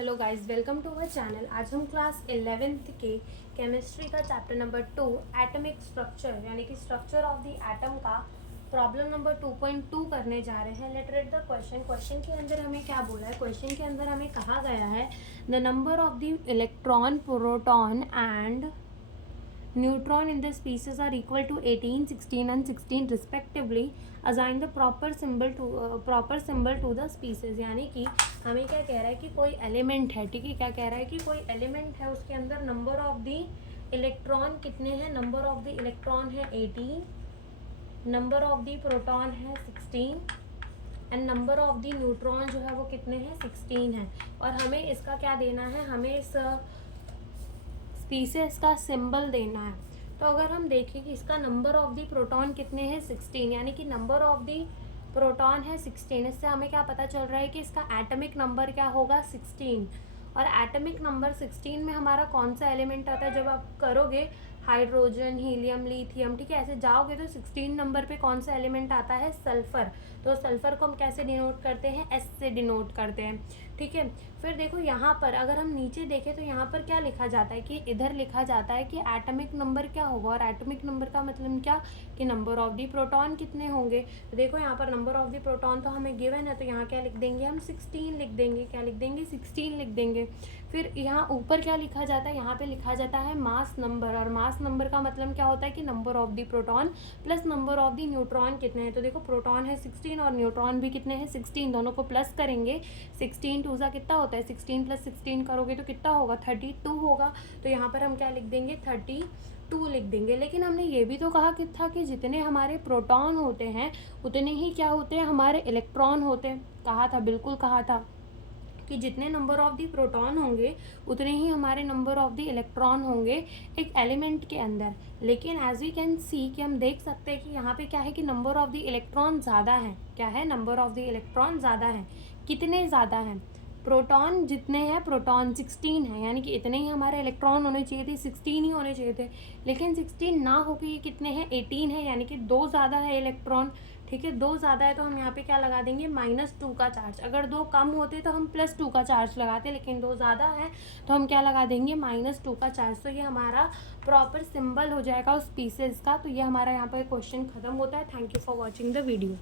Hello guys, welcome to our channel. आज हम class 11th के केमिस्ट्री का चैप्टर नंबर 2 एटॉमिक स्ट्रक्चर यानी कि स्ट्रक्चर ऑफ द एटम का प्रॉब्लम नंबर 2.2 करने जा रहे हैं। Let read the question. Question के अंदर हमें क्या बोला है? क्वेश्चन के अंदर हमें कहा गया है the number of the electron, proton and neutron in the species are equal to 18, 16 and 16 respectively. Assign the proper symbol to the species. यानी कि हमें क्या कह रहा है कि कोई एलिमेंट है, ठीक है। क्या कह रहा है कि कोई एलिमेंट है, उसके अंदर नंबर ऑफ द इलेक्ट्रॉन कितने हैं? नंबर ऑफ द इलेक्ट्रॉन है 18, नंबर ऑफ द प्रोटॉन है 16 and number of the neutron जो है वो कितने हैं? 16 है। और हमें इसका क्या देना है? हमें इस स्पीसीज का सिंबल देना है। तो अगर हम देखें कि इसका नंबर ऑफ दी प्रोटॉन कितने हैं? 16, यानी कि नंबर ऑफ दी प्रोटॉन है 16। इससे हमें क्या पता चल रहा है कि इसका एटॉमिक नंबर क्या होगा? 16। और एटॉमिक नंबर 16 में हमारा कौन सा एलिमेंट आता है? जब आप करोगे हाइड्रोजन, हीलियम, लिथियम, ठीक है, ऐसे जाओगे तो 16 नंबर पे कौन सा एलिमेंट आता है? सल्फर। तो सल्फर को हम कैसे डिनोट करते हैं? एस से डिनोट करते हैं, ठीक है। फिर देखो यहाँ पर अगर हम नीचे देखें तो यहाँ पर क्या लिखा जाता है कि इधर लिखा जाता है कि एटॉमिक नंबर क्या होगा। और एटॉमिक नंबर का मतलब क्या? कि नंबर ऑफ दी प्रोटॉन कितने होंगे। तो देखो यहाँ पर नंबर ऑफ दी प्रोटॉन तो हमें गिवन है, तो यहाँ क्या लिख देंगे हम? 16 लिख देंगे। क्या लिख देंगे? 16 लिख देंगे। फिर यहाँ ऊपर क्या लिखा जाता है? यहाँ पे लिखा जाता है मास नंबर। और मास नंबर का मतलब क्या होता है? कि number of the proton plus number of the neutron कितने हैं। तो देखो प्रोटॉन है 16 और न्यूट्रॉन भी कितने हैं? 16। दोनों को प्लस करेंगे। 16 टू सा कितना होता है? 16 + 16 करोगे तो कितना होगा? 32 होगा। तो यहाँ पर हम क्या लिख देंगे? 32 लिख देंगे। लेकिन हमने ये भी तो कहा कि था कि जितने हमारे प्रोटॉन होते हैं उतने ही क्या होते हैं? हमारे इलेक्ट्रॉन होते हैं। कहा था, बिल्कुल कहा था कि जितने नंबर ऑफ दी प्रोटॉन होंगे उतने ही हमारे नंबर ऑफ दी इलेक्ट्रॉन होंगे एक एलिमेंट के अंदर। लेकिन एज वी कैन सी कि हम देख सकते हैं कि यहाँ पे क्या है कि नंबर ऑफ दी इलेक्ट्रॉन ज़्यादा है। क्या है? नंबर ऑफ दी इलेक्ट्रॉन ज़्यादा है। कितने ज़्यादा हैं? प्रोटॉन जितने हैं, प्रोटॉन 16 है, यानी कि इतने ही हमारे इलेक्ट्रॉन होने चाहिए थे, 16 ही होने चाहिए थे। लेकिन 16 ना होकर ये कितने हैं? 18 है, यानी कि 2 ज़्यादा है इलेक्ट्रॉन, ठीक है। 2 ज़्यादा है तो हम यहाँ पे क्या लगा देंगे? -2 का चार्ज। अगर 2 कम होते तो हम +2 का चार्ज लगाते, लेकिन 2 ज़्यादा है तो हम क्या लगा देंगे? -2 का चार्ज। तो ये हमारा प्रॉपर सिंबल हो जाएगा उस स्पीसीज का। तो ये हमारा यहाँ पर क्वेश्चन खत्म होता है। Thank you for watching the video.